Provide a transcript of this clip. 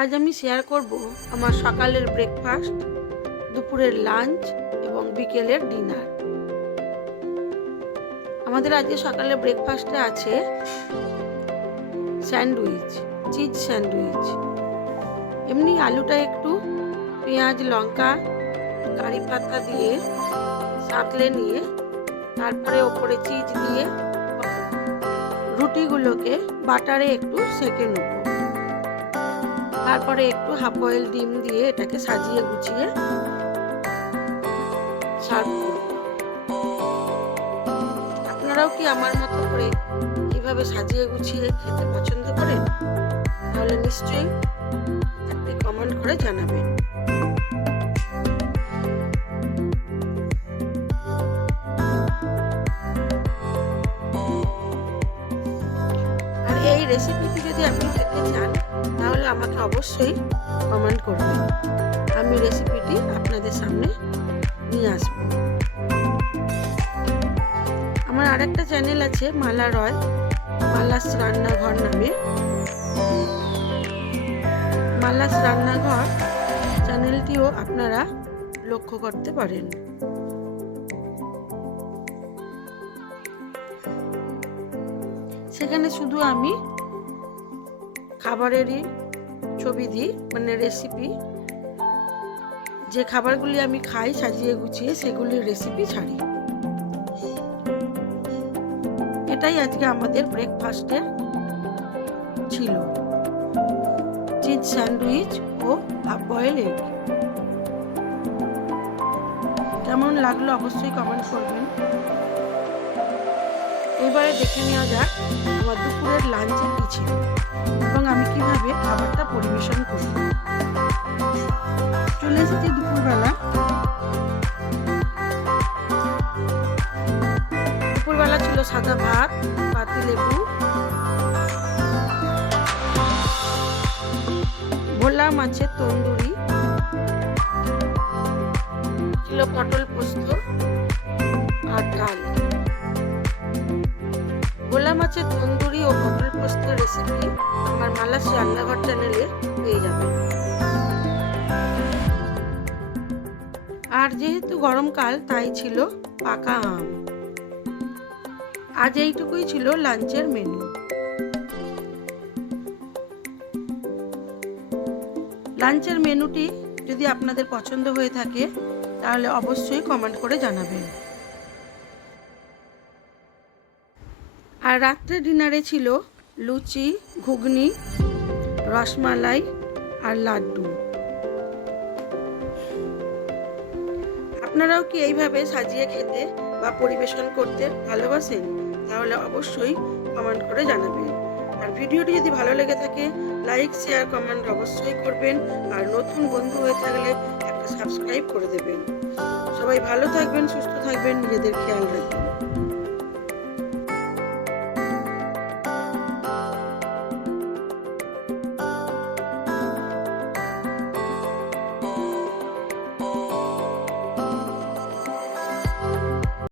আজ আমি শেয়ার করব আমার সকালের ব্রেকফাস্ট দুপুরের লাঞ্চ এবং বিকেলের ডিনার আমাদের আজকে সকালে ব্রেকফাস্টে আছে স্যান্ডউইচ চিজ স্যান্ডউইচ এমনি আলুটা একটু, পেঁয়াজ, লঙ্কা, কারি পাতা দিয়ে সাঁতলে নিয়ে, তারপরে ওপরে চিজ দিয়ে রুটিগুলোকে বাটারে একটু সেঁকে নেব। তারপরে একটু হাফ বয়েল ডিম দিয়ে এটাকে সাজিয়ে গুছিয়ে আপনারাও কি আমার মতো করে কীভাবে সাজিয়ে গুছিয়ে খেতে পছন্দ করেন? তাহলে নিশ্চয়ই একটি কমেন্ট করে জানাবেন। আর এই রেসিপিটি যদি আপনি খেতে চান তাহলে আমাকে অবশ্যই কমেন্ট করবেন আমি রেসিপিটি আপনাদের সামনে নিয়ে আসব। আমার আরেকটা চ্যানেল আছে, মালা রয়, মালাস রান্নাঘর নামে। মালাস রান্নাঘর চ্যানেলটিও আপনারা লক্ষ্য করতে পারেন। সেখানে শুধু আমি খাবারেরই ছবি দিই মানে রেসিপি যে খাবারগুলি আমি খাই, সাজিয়ে গুছিয়ে, সেগুলির রেসিপি ছাড়ি। এটাই আজকে আমাদের ব্রেকফাস্টের ছিল। চিজ স্যান্ডউইচ ও হাফ বয়েল এগ কেমন লাগল অবশ্যই কমেন্ট করবেন। এবারে দেখে নেওয়া যাক আমার দুপুরের লাঞ্চে কী ছিল এবং আমি কীভাবে খাবারটা পরিবেশন করি চলে এসেছি দুপুরবেলা। দুপুরবেলা ছিল সাদা ভাত, পাতি লেবু। ভোলা মাছের তন্দুরি। ছিল পটল পোস্ত আর ডাল। ভোলা মাছের তন্দুরি ও পটল পোস্তের রেসিপি আমার মালাসি রান্নাঘর চ্যানেলে পেয়ে যাবেন। আর যেহেতু গরমকাল, তাই ছিল পাকা আম। আজ এইটুকুই ছিল লাঞ্চের মেনু লাঞ্চের মেনুটি যদি আপনাদের পছন্দ হয়ে থাকে, তাহলে অবশ্যই কমেন্ট করে জানাবেন। আর রাত্রে ডিনারে ছিল লুচি, ঘুগনি, রসমালাই আর লাড্ডু। আপনারাও কি এইভাবে সাজিয়ে খেতে বা পরিবেশন করতে ভালোবাসেন? তাহলে অবশ্যই কমেন্ট করে জানাবেন। আর ভিডিওটি যদি ভালো লেগে থাকে, লাইক, শেয়ার, কমেন্ট অবশ্যই করবেন। আর নতুন বন্ধু হয়ে থাকলে একটা সাবস্ক্রাইব করে দেবেন। সবাই ভালো থাকবেন, সুস্থ থাকবেন, নিজেদের খেয়াল রাখবেন।